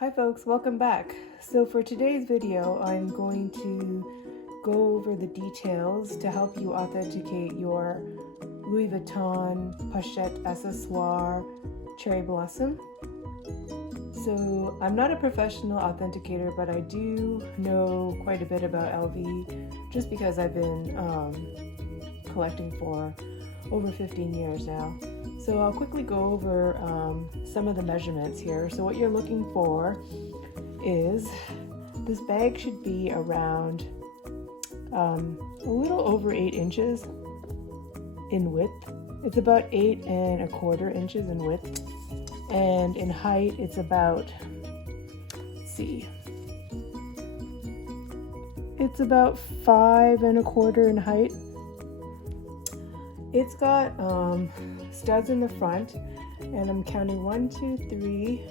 Hi folks, welcome back. So for today's video, I'm going to go over the details to help you authenticate your Louis Vuitton Pochette accessoire cherry blossom. So I'm not a professional authenticator, but I do know quite a bit about LV just because I've been collecting for over 15 years now. So I'll quickly go over some of the measurements here. So what you're looking for is this bag should be around a little over 8 inches in width. It's about 8 1/4 inches in width, and in height it's about, let's see, it's about 5 1/4 in height. It's got studs in the front, and I'm counting 1, 2, 3,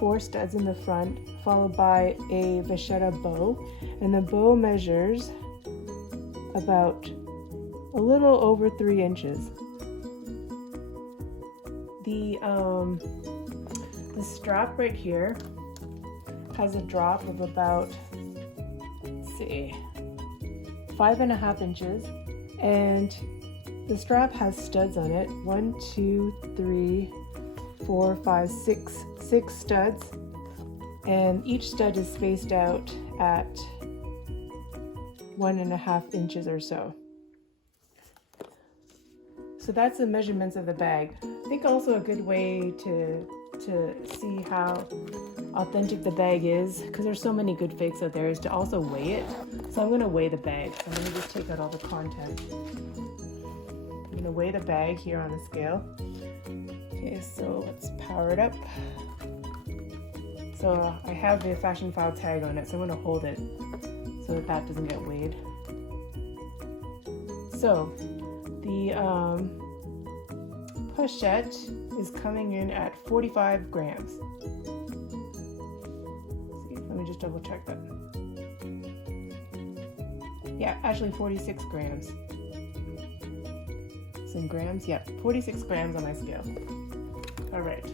4 studs in the front, followed by a vachetta bow, and the bow measures about a little over 3 inches. The strap right here has a drop of about, let's see, 5 1/2 inches, and the strap has studs on it. 1, 2, 3, 4, 5, 6 studs, and each stud is spaced out at 1 1/2 inches or so. So that's the measurements of the bag. I think also a good way to see how authentic the bag is, because there's so many good fakes out there, is to also weigh it. So I'm going to weigh the bag. So I'm going to just take out all the content. I'm going to weigh the bag here on the scale. Okay, so let's power it up. So I have the fashion file tag on it, so I'm going to hold it so that doesn't get weighed. So the Pochette is coming in at 45 grams. Let's see, let me just double check that. Yeah, actually 46 grams. In grams, yeah, 46 grams on my scale. All right.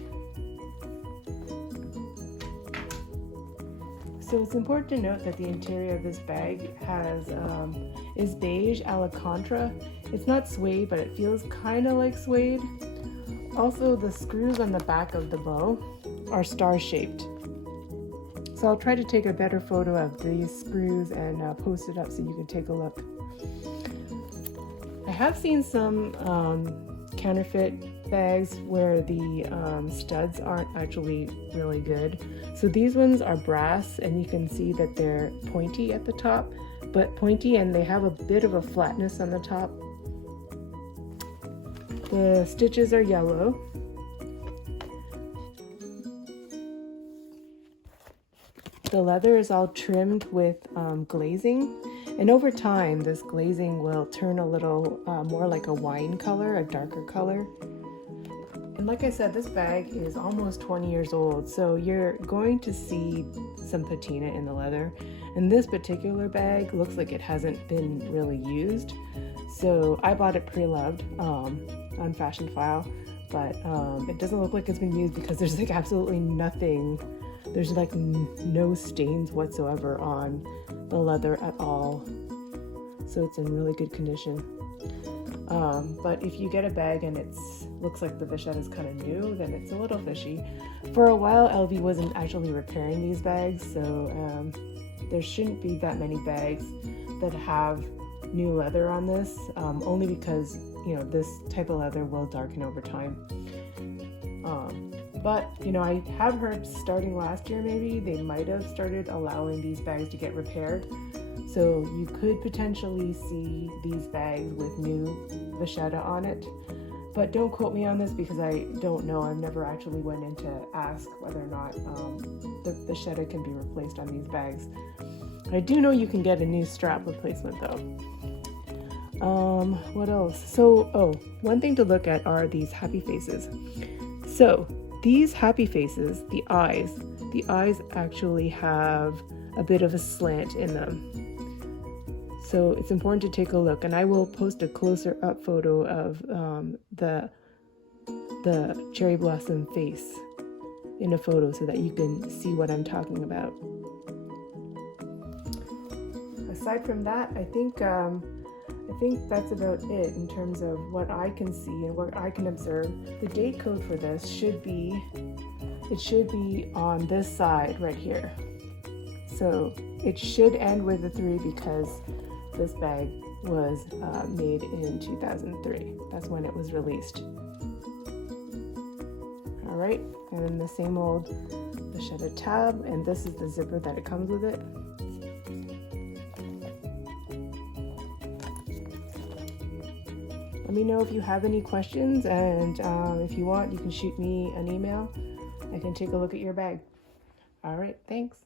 So it's important to note that the interior of this bag is beige alcantara. It's not suede, but it feels kind of like suede. Also, the screws on the back of the bow are star-shaped. So I'll try to take a better photo of these screws and post it up so you can take a look. I have seen some counterfeit bags where the studs aren't actually really good. So these ones are brass, and you can see that they're pointy at the top, but pointy, and they have a bit of a flatness on the top. The stitches are yellow. The leather is all trimmed with glazing. And over time, this glazing will turn a little more like a wine color, a darker color. And like I said, this bag is almost 20 years old, so you're going to see some patina in the leather. And this particular bag looks like it hasn't been really used. So I bought it pre-loved on Fashion File, but it doesn't look like it's been used because there's like absolutely nothing. There's like no stains whatsoever on the leather at all, so it's in really good condition. But if you get a bag and it looks like the vachetta is kind of new, then it's a little fishy. For a while, LV wasn't actually repairing these bags, so there shouldn't be that many bags that have new leather on this, only because, you know, this type of leather will darken over time. But, you know, I have heard starting last year maybe, they might have started allowing these bags to get repaired. So you could potentially see these bags with new vachetta on it. But don't quote me on this because I don't know. I've never actually went in to ask whether or not the vachetta can be replaced on these bags. I do know you can get a new strap replacement though. What else? So, one thing to look at are these happy faces. So, these happy faces, the eyes actually have a bit of a slant in them. So it's important to take a look, and I will post a closer up photo of the cherry blossom face in a photo so that you can see what I'm talking about. Aside from that, I think that's about it in terms of what I can see and what I can observe. The date code for this should be on this side right here. So it should end with a 3 because this bag was made in 2003. That's when it was released. All right, and then the same old Pochette tab, and this is the zipper that it comes with it. Let me know if you have any questions, and if you want, you can shoot me an email. I can take a look at your bag. All right, thanks.